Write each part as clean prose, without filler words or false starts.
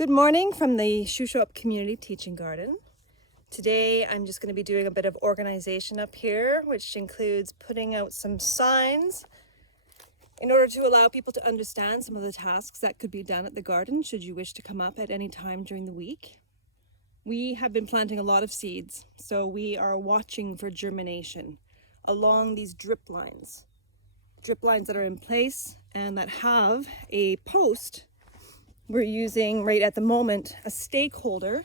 Good morning from the Show Up Community Teaching Garden. Today I'm just going to be doing a bit of organization up here, which includes putting out some signs in order to allow people to understand some of the tasks that could be done at the garden should you wish to come up at any time during the week. We have been planting a lot of seeds, so we are watching for germination along these drip lines that are in place and that have a post. We're using right at the moment a stakeholder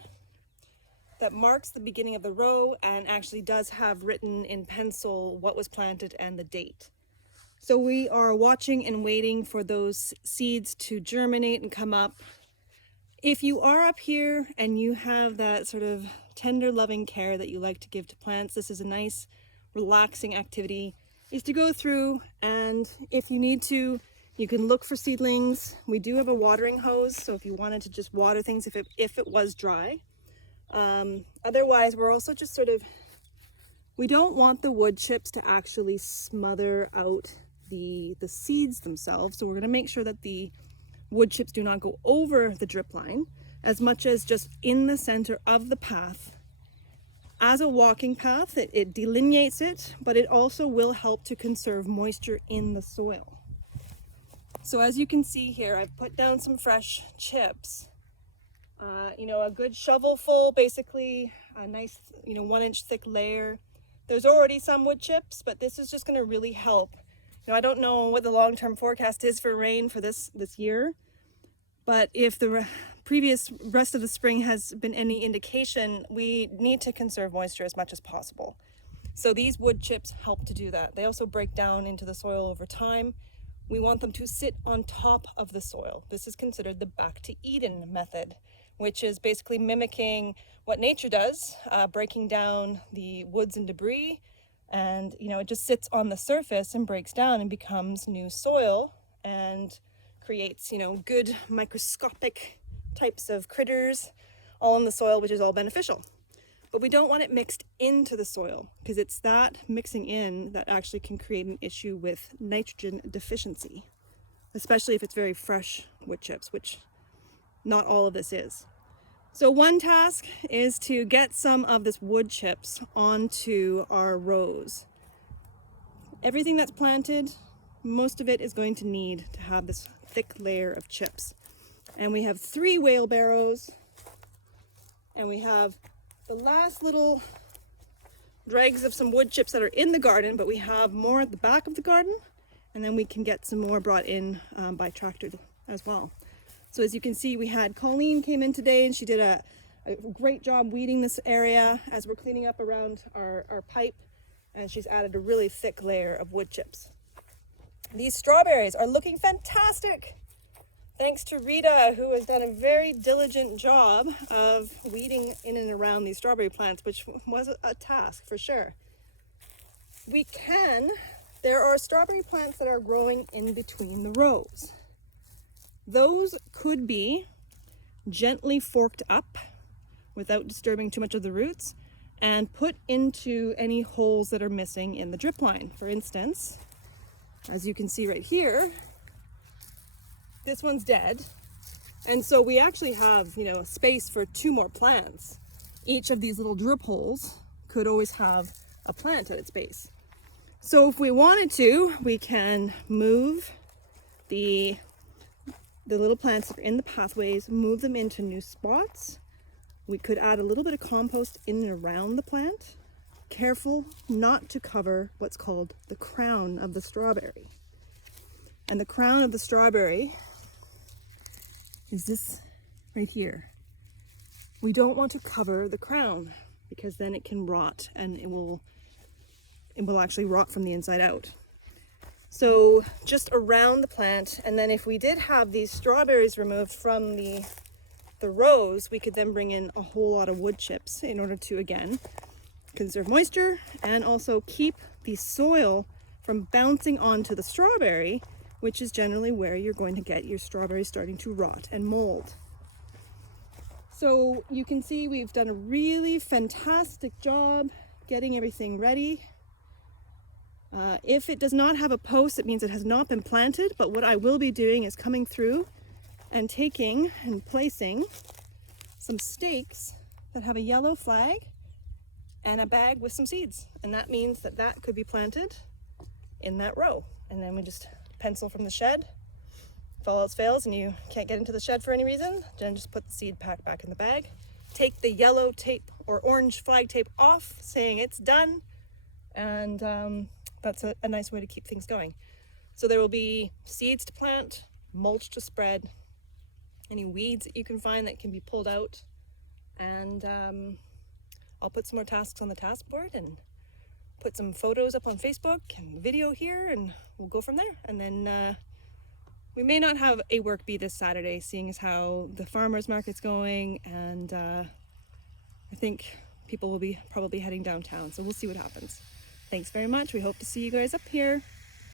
that marks the beginning of the row and actually does have written in pencil what was planted and the date. So we are watching and waiting for those seeds to germinate and come up. If you are up here and you have that sort of tender loving care that you like to give to plants, this is a nice relaxing activity is to go through, and if you need to, you can look for seedlings. We do have a watering hose, so if you wanted to just water things if it was dry. Otherwise, we're also just we don't want the wood chips to actually smother out the seeds themselves. So we're gonna make sure that the wood chips do not go over the drip line as much as just in the center of the path. As a walking path, it delineates it, but it also will help to conserve moisture in the soil. So as you can see here, I've put down some fresh chips. A good shovelful, basically a nice, 1-inch thick layer. There's already some wood chips, but this is just going to really help. I don't know what the long-term forecast is for rain for this year, but if the previous rest of the spring has been any indication, we need to conserve moisture as much as possible. So these wood chips help to do that. They also break down into the soil over time. We want them to sit on top of the soil. This is considered the back to Eden method, which is basically mimicking what nature does, breaking down the woods and debris, and it just sits on the surface and breaks down and becomes new soil and creates good microscopic types of critters all in the soil, which is all beneficial. But we don't want it mixed into the soil, because it's that mixing in that actually can create an issue with nitrogen deficiency, especially if it's very fresh wood chips, which not all of this is. So one task is to get some of this wood chips onto our rows. Everything that's planted, most of it is going to need to have this thick layer of chips. And we have 3 wheelbarrows, and we have the last little dregs of some wood chips that are in the garden, but we have more at the back of the garden, and then we can get some more brought in by tractor as well. So as you can see, we had Colleen came in today, and she did a great job weeding this area as we're cleaning up around our pipe, and she's added a really thick layer of wood chips. These strawberries are looking fantastic. Thanks to Rita, who has done a very diligent job of weeding in and around these strawberry plants, which was a task for sure. There are strawberry plants that are growing in between the rows. Those could be gently forked up without disturbing too much of the roots and put into any holes that are missing in the drip line. For instance, as you can see right here, this one's dead, and so we actually have a space for 2 more plants. Each of these little drip holes could always have a plant at its base. So if we wanted to, we can move the little plants that are in the pathways, move them into new spots. We could add a little bit of compost in and around the plant. Careful not to cover what's called the crown of the strawberry. And the crown of the strawberry is this right here. We don't want to cover the crown, because then it can rot, and it will actually rot from the inside out. So just around the plant, and then if we did have these strawberries removed from the rows, we could then bring in a whole lot of wood chips in order to, again, conserve moisture and also keep the soil from bouncing onto the strawberry, which is generally where you're going to get your strawberries starting to rot and mold. So you can see we've done a really fantastic job getting everything ready. If it does not have a post, it means it has not been planted, but what I will be doing is coming through and taking and placing some stakes that have a yellow flag and a bag with some seeds. And that means that that could be planted in that row. And then we just pencil from the shed. If all else fails and you can't get into the shed for any reason, then just put the seed pack back in the bag. Take the yellow tape or orange flag tape off, saying it's done. And that's a nice way to keep things going. So there will be seeds to plant, mulch to spread, any weeds that you can find that can be pulled out, and I'll put some more tasks on the task board and put some photos up on Facebook and video here, and we'll go from there. And then we may not have a work bee this Saturday, seeing as how the farmers market's going, and I think people will be probably heading downtown, so we'll see what happens. Thanks very much. We hope to see you guys up here.